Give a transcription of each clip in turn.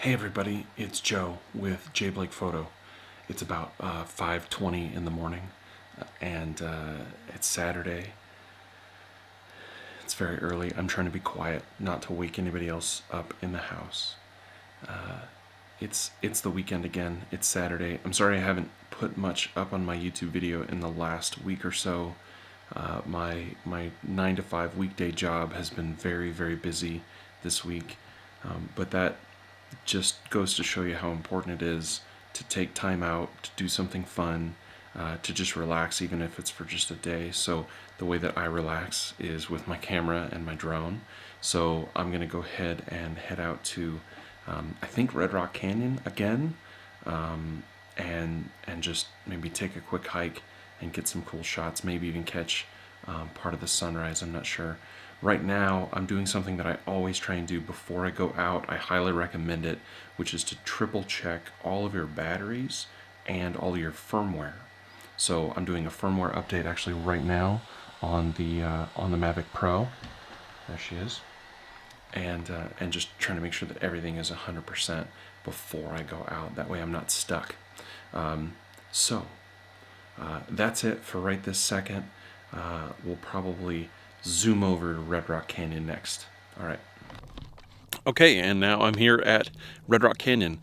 Hey everybody, it's Joe with J Blake Photo. It's about 5:20 in the morning, and it's Saturday. It's very early. I'm trying to be quiet, not to wake anybody else up in the house. It's the weekend again. It's Saturday. I'm sorry I haven't put much up on my YouTube video in the last week or so. My 9 to 5 weekday job has been very, very busy this week, but that just goes to show you how important it is to take time out, to do something fun, to just relax, even if it's for just a day. So the way that I relax is with my camera and my drone. So I'm going to go ahead and head out to, I think, Red Rock Canyon again, and just maybe take a quick hike and get some cool shots, maybe even catch part of the sunrise. I'm not sure. Right now, I'm doing something that I always try and do before I go out. I highly recommend it, which is to triple check all of your batteries and all your firmware. So I'm doing a firmware update actually right now on the Mavic Pro. There she is, and just trying to make sure that everything is 100% before I go out. That way I'm not stuck. That's it for right this second. We'll probably zoom over to Red Rock Canyon next. All right. Okay, and now I'm here at Red Rock Canyon.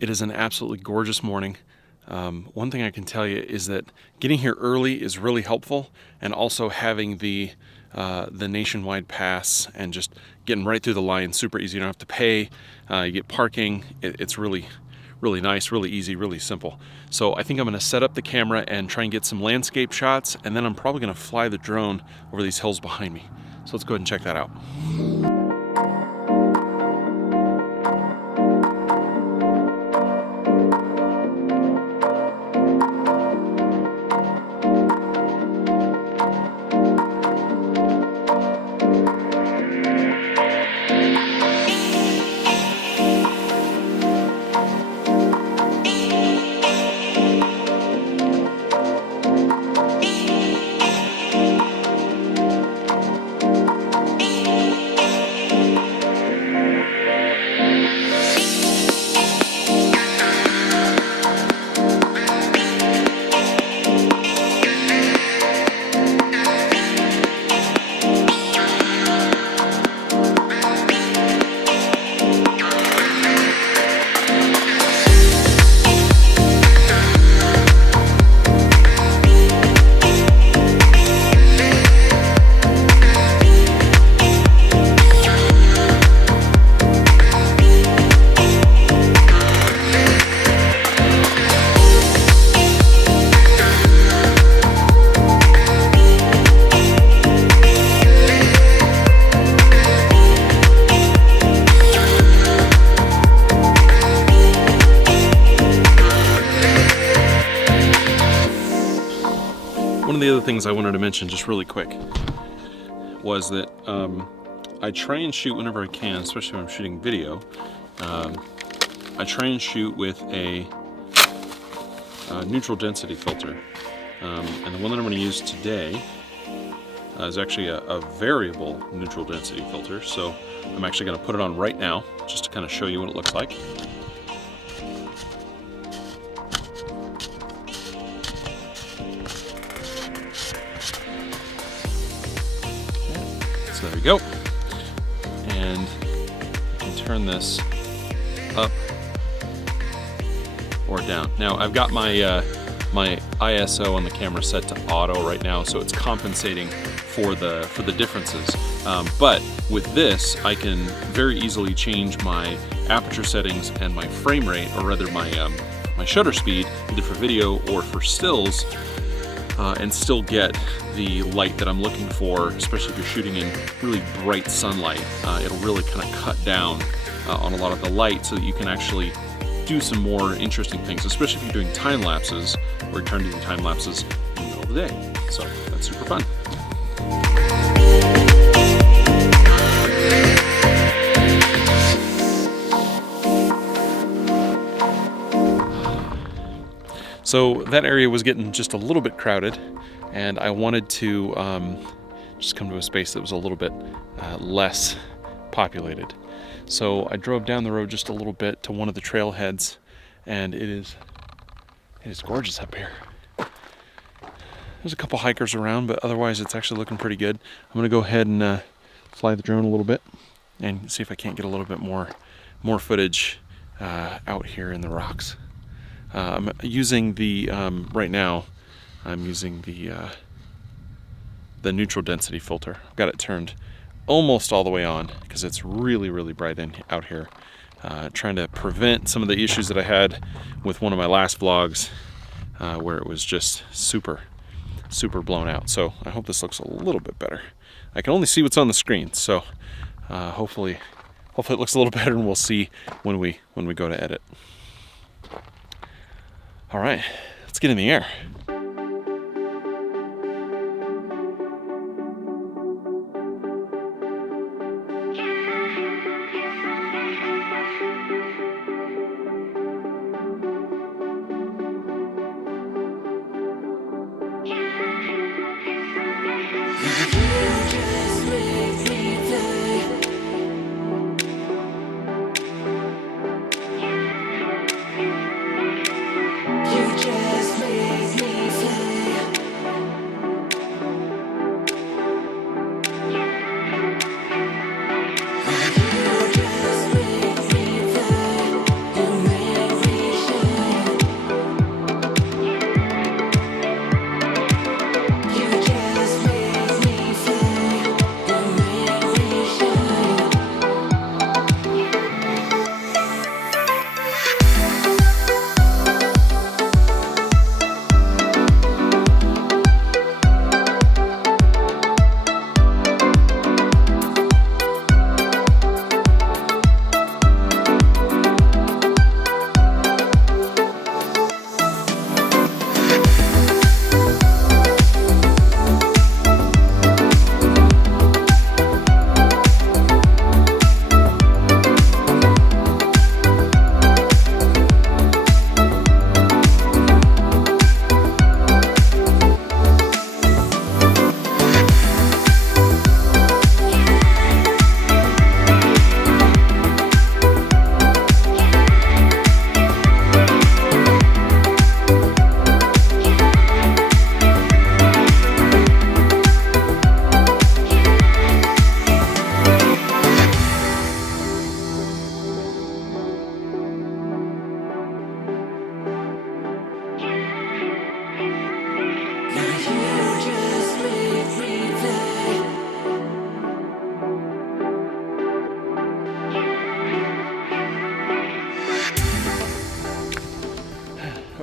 It is an absolutely gorgeous morning. One thing I can tell you is that getting here early is really helpful, and also having the nationwide pass and just getting right through the line, super easy. You don't have to pay. You get parking. It's really nice, really easy, really simple. So I think I'm going to set up the camera and try and get some landscape shots, and then I'm probably going to fly the drone over these hills behind me. So let's go ahead and check that out. One of the other things I wanted to mention just really quick was that I try and shoot whenever I can, especially when I'm shooting video. I try and shoot with a neutral density filter. And the one that I'm going to use today is actually a variable neutral density filter. So I'm actually going to put it on right now just to kind of show you what it looks like. So there we go, and you can turn this up or down. Now I've got my my ISO on the camera set to auto right now, so it's compensating for the differences. But with this, I can very easily change my aperture settings and my frame rate, or rather my shutter speed, either for video or for stills. And still get the light that I'm looking for, especially if you're shooting in really bright sunlight. It'll really kind of cut down on a lot of the light so that you can actually do some more interesting things, especially if you're doing time lapses, or you're trying to do time lapses in the middle of the day. So that's super fun. So that area was getting just a little bit crowded, and I wanted to just come to a space that was a little bit less populated. So I drove down the road just a little bit to one of the trailheads, and it is gorgeous up here. There's a couple hikers around, but otherwise it's actually looking pretty good. I'm gonna go ahead and fly the drone a little bit and see if I can't get a little bit more footage out here in the rocks. I'm using the right now. I'm using the neutral density filter. I've got it turned almost all the way on because it's really, really bright out here. Trying to prevent some of the issues that I had with one of my last vlogs where it was just super blown out. So I hope this looks a little bit better. I can only see what's on the screen, so hopefully it looks a little better, and we'll see when we go to edit. All right, let's get in the air.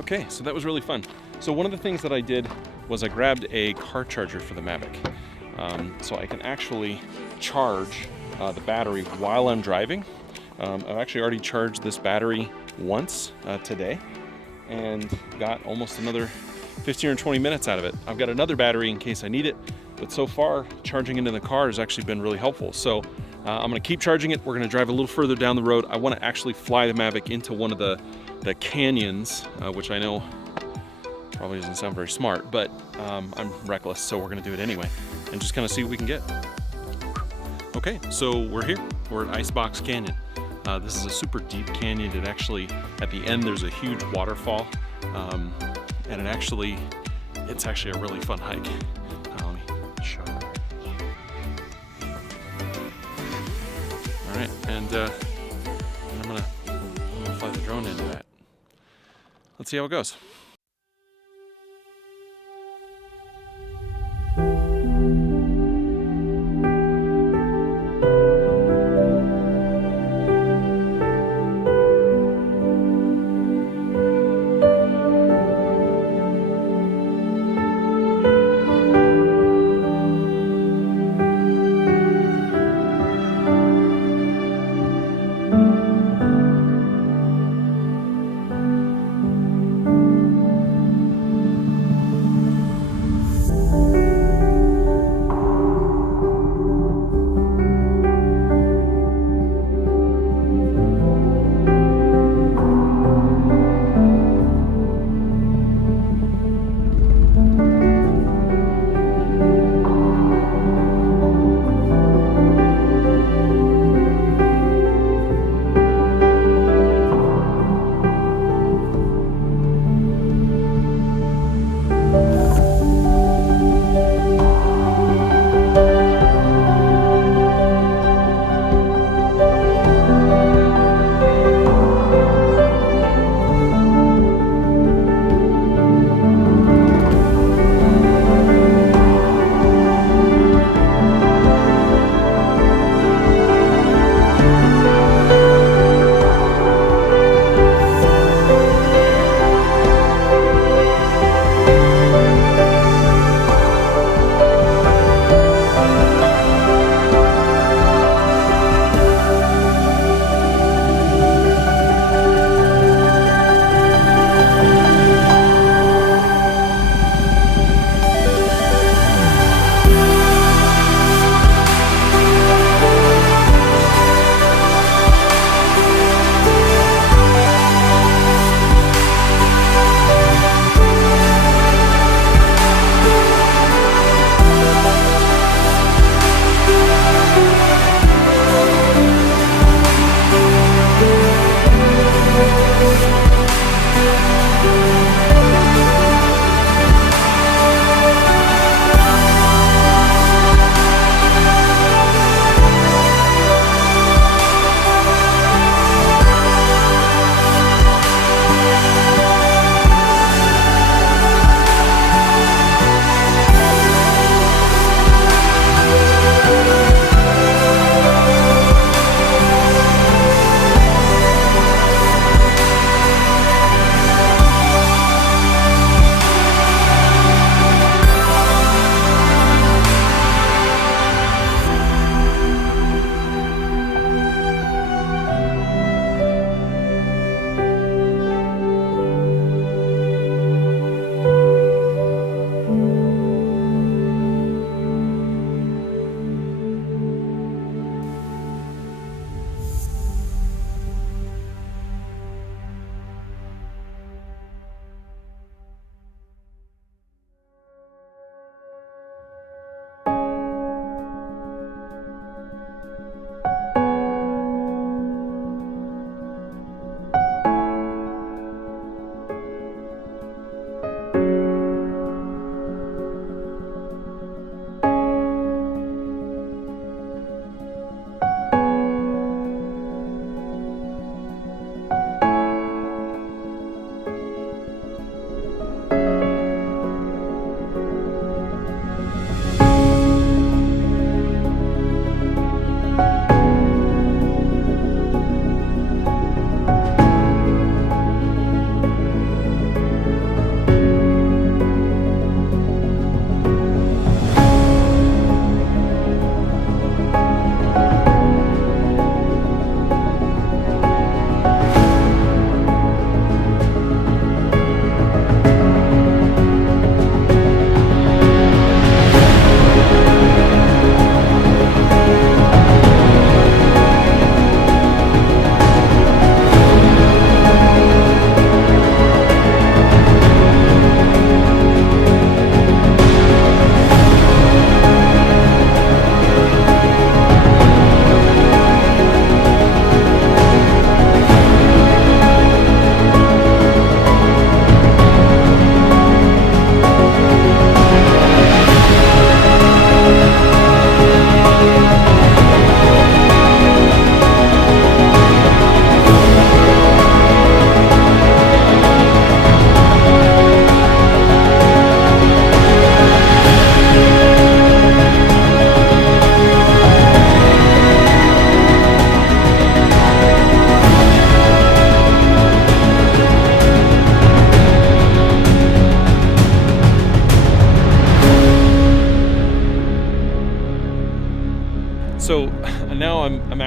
Okay, so that was really fun. So one of the things that I did was I grabbed a car charger for the Mavic. So I can actually charge the battery while I'm driving. I've actually already charged this battery once today and got almost another 15 or 20 minutes out of it. I've got another battery in case I need it, but so far charging it in the car has actually been really helpful. So I'm gonna keep charging it. We're gonna drive a little further down the road. I wanna actually fly the Mavic into one of the canyons, which I know probably doesn't sound very smart, but I'm reckless, so we're gonna do it anyway and just kind of see what we can get. Okay, so we're here. We're at Icebox Canyon. This is a super deep canyon. It actually, at the end, there's a huge waterfall, and it's actually a really fun hike. Let me show you. All right, and I'm gonna fly the drone into that. Let's see how it goes.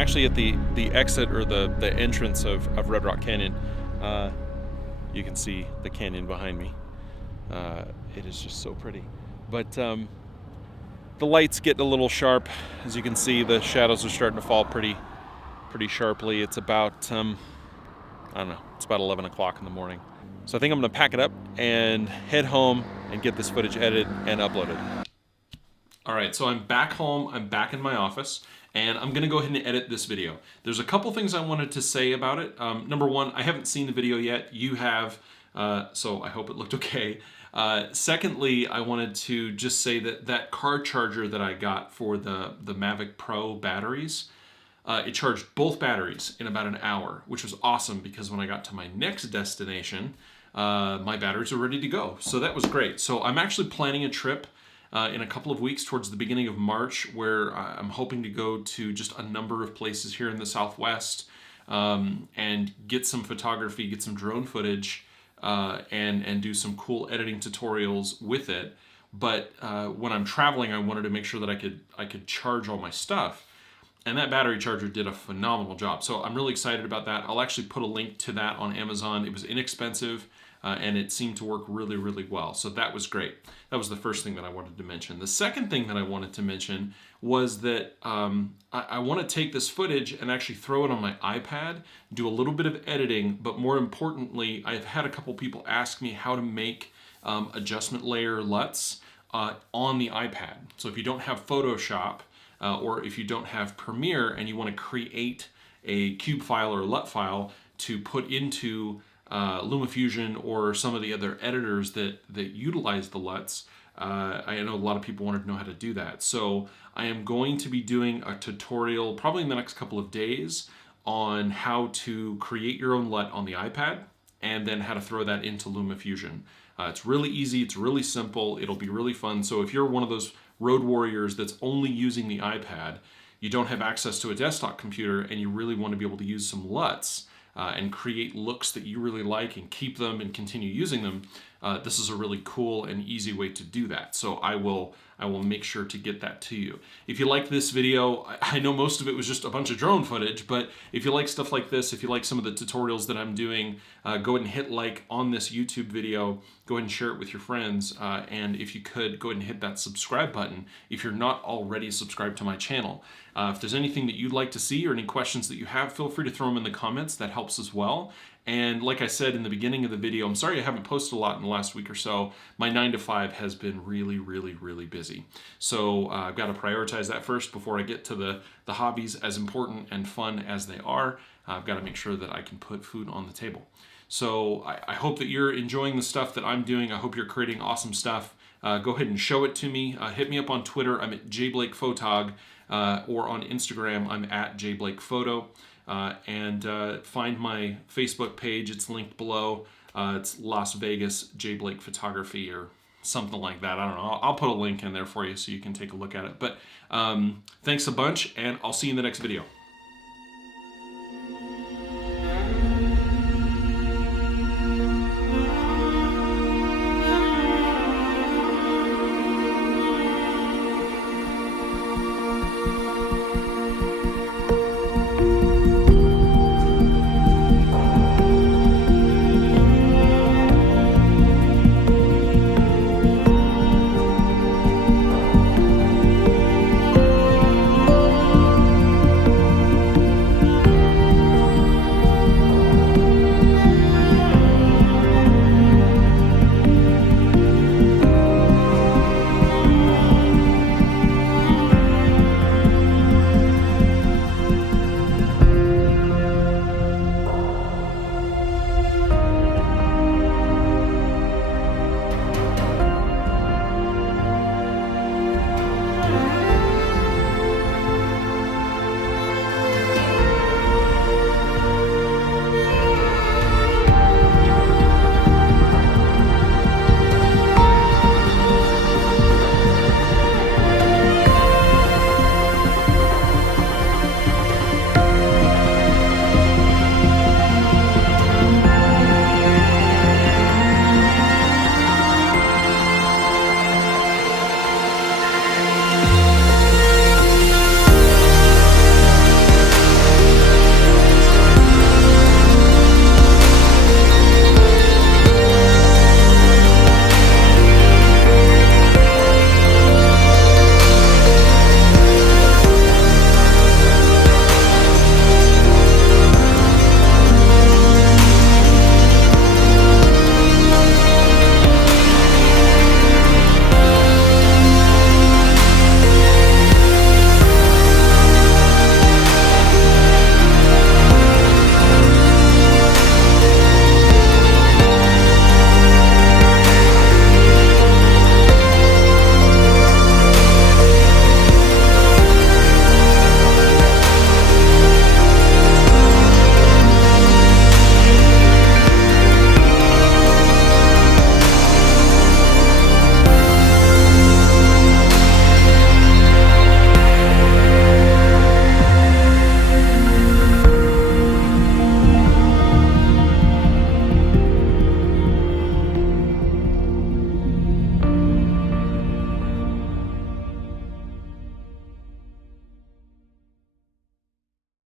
actually at the exit, or the entrance of Red Rock Canyon. You can see the canyon behind me. It is just so pretty. But the light's getting a little sharp. As you can see, the shadows are starting to fall pretty sharply. It's about, I don't know, it's about 11 o'clock in the morning. So I think I'm gonna pack it up and head home and get this footage edited and uploaded. All right, so I'm back home, I'm back in my office, and I'm gonna go ahead and edit this video. There's a couple things I wanted to say about it. Number one, I haven't seen the video yet. You have, so I hope it looked okay. Secondly, I wanted to just say that car charger that I got for the Mavic Pro batteries, it charged both batteries in about an hour, which was awesome because when I got to my next destination, my batteries were ready to go. So that was great. So I'm actually planning a trip in a couple of weeks towards the beginning of March, where I'm hoping to go to just a number of places here in the Southwest and get some photography, get some drone footage, and do some cool editing tutorials with it. But when I'm traveling, I wanted to make sure that I could charge all my stuff. And that battery charger did a phenomenal job. So I'm really excited about that. I'll actually put a link to that on Amazon. It was inexpensive, and it seemed to work really, really well. So that was great. That was the first thing that I wanted to mention. The second thing that I wanted to mention was that I want to take this footage and actually throw it on my iPad, do a little bit of editing, but more importantly, I've had a couple people ask me how to make adjustment layer LUTs on the iPad. So if you don't have Photoshop, or if you don't have Premiere and you want to create a cube file or a LUT file to put into LumaFusion or some of the other editors that utilize the LUTs, I know a lot of people wanted to know how to do that. So I am going to be doing a tutorial probably in the next couple of days on how to create your own LUT on the iPad and then how to throw that into LumaFusion. It's really easy, it's really simple, it'll be really fun. So if you're one of those road warriors that's only using the iPad, you don't have access to a desktop computer, and you really want to be able to use some LUTs and create looks that you really like and keep them and continue using them, this is a really cool and easy way to do that. So I will make sure to get that to you. If you like this video, I know most of it was just a bunch of drone footage, but if you like stuff like this, if you like some of the tutorials that I'm doing, go ahead and hit like on this YouTube video, go ahead and share it with your friends, and if you could, go ahead and hit that subscribe button if you're not already subscribed to my channel. If there's anything that you'd like to see or any questions that you have, feel free to throw them in the comments. That helps as well. And like I said in the beginning of the video, I'm sorry I haven't posted a lot in the last week or so. My 9 to 5 has been really, really, really busy. So I've got to prioritize that first before I get to the hobbies, as important and fun as they are. I've got to make sure that I can put food on the table. So I hope that you're enjoying the stuff that I'm doing. I hope you're creating awesome stuff. Go ahead and show it to me. Hit me up on Twitter. I'm at jblakephotog, or on Instagram, I'm at jblakephoto. And find my Facebook page. It's linked below. It's Las Vegas J. Blake Photography or something like that. I don't know. I'll put a link in there for you so you can take a look at it. But thanks a bunch, and I'll see you in the next video.